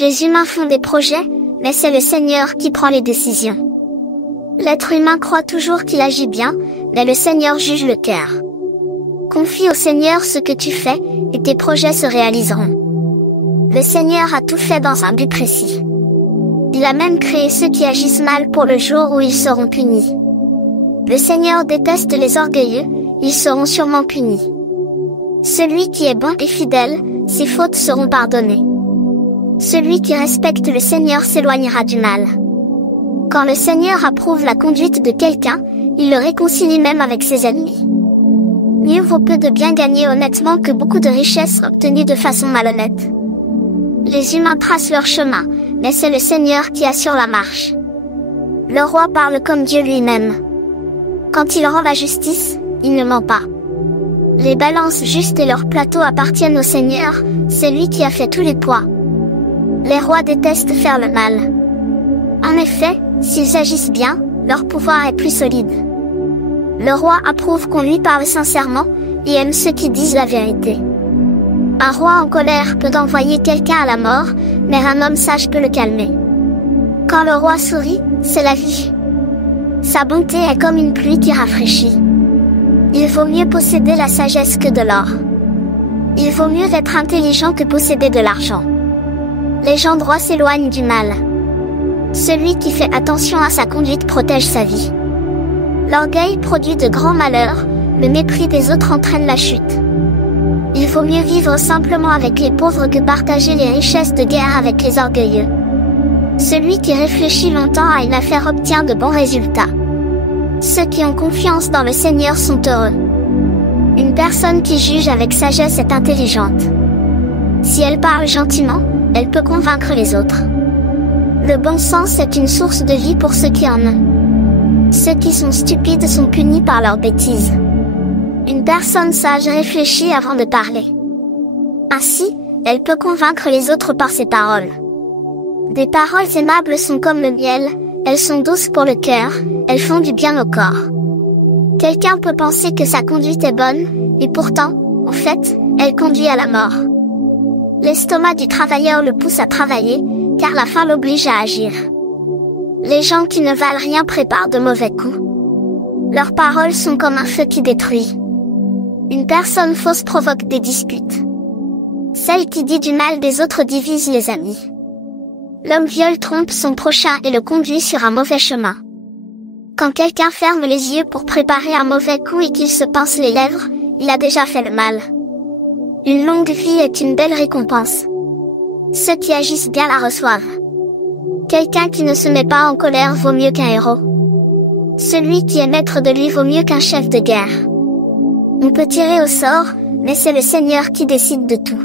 Les humains font des projets, mais c'est le Seigneur qui prend les décisions. L'être humain croit toujours qu'il agit bien, mais le Seigneur juge le cœur. Confie au Seigneur ce que tu fais, et tes projets se réaliseront. Le Seigneur a tout fait dans un but précis. Il a même créé ceux qui agissent mal pour le jour où ils seront punis. Le Seigneur déteste les orgueilleux, ils seront sûrement punis. Celui qui est bon et fidèle, ses fautes seront pardonnées. Celui qui respecte le Seigneur s'éloignera du mal. Quand le Seigneur approuve la conduite de quelqu'un, il le réconcilie même avec ses ennemis. Mieux vaut peu de bien gagner honnêtement que beaucoup de richesses obtenues de façon malhonnête. Les humains tracent leur chemin, mais c'est le Seigneur qui assure la marche. Le roi parle comme Dieu lui-même. Quand il rend la justice, il ne ment pas. Les balances justes et leurs plateaux appartiennent au Seigneur, c'est lui qui a fait tous les poids. Les rois détestent faire le mal. En effet, s'ils agissent bien, leur pouvoir est plus solide. Le roi approuve qu'on lui parle sincèrement, et aime ceux qui disent la vérité. Un roi en colère peut envoyer quelqu'un à la mort, mais un homme sage peut le calmer. Quand le roi sourit, c'est la vie. Sa bonté est comme une pluie qui rafraîchit. Il vaut mieux posséder la sagesse que de l'or. Il vaut mieux être intelligent que posséder de l'argent. Les gens droits s'éloignent du mal. Celui qui fait attention à sa conduite protège sa vie. L'orgueil produit de grands malheurs, le mépris des autres entraîne la chute. Il vaut mieux vivre simplement avec les pauvres que partager les richesses de guerre avec les orgueilleux. Celui qui réfléchit longtemps à une affaire obtient de bons résultats. Ceux qui ont confiance dans le Seigneur sont heureux. Une personne qui juge avec sagesse est intelligente. Si elle parle gentiment, elle peut convaincre les autres. Le bon sens est une source de vie pour ceux qui en ont. Ceux qui sont stupides sont punis par leurs bêtises. Une personne sage réfléchit avant de parler. Ainsi, elle peut convaincre les autres par ses paroles. Des paroles aimables sont comme le miel, elles sont douces pour le cœur, elles font du bien au corps. Quelqu'un peut penser que sa conduite est bonne, et pourtant, en fait, elle conduit à la mort. L'estomac du travailleur le pousse à travailler, car la faim l'oblige à agir. Les gens qui ne valent rien préparent de mauvais coups. Leurs paroles sont comme un feu qui détruit. Une personne fausse provoque des disputes. Celle qui dit du mal des autres divise les amis. L'homme viol trompe son prochain et le conduit sur un mauvais chemin. Quand quelqu'un ferme les yeux pour préparer un mauvais coup et qu'il se pince les lèvres, il a déjà fait le mal. Une longue vie est une belle récompense. Ceux qui agissent bien la reçoivent. Quelqu'un qui ne se met pas en colère vaut mieux qu'un héros. Celui qui est maître de lui vaut mieux qu'un chef de guerre. On peut tirer au sort, mais c'est le Seigneur qui décide de tout.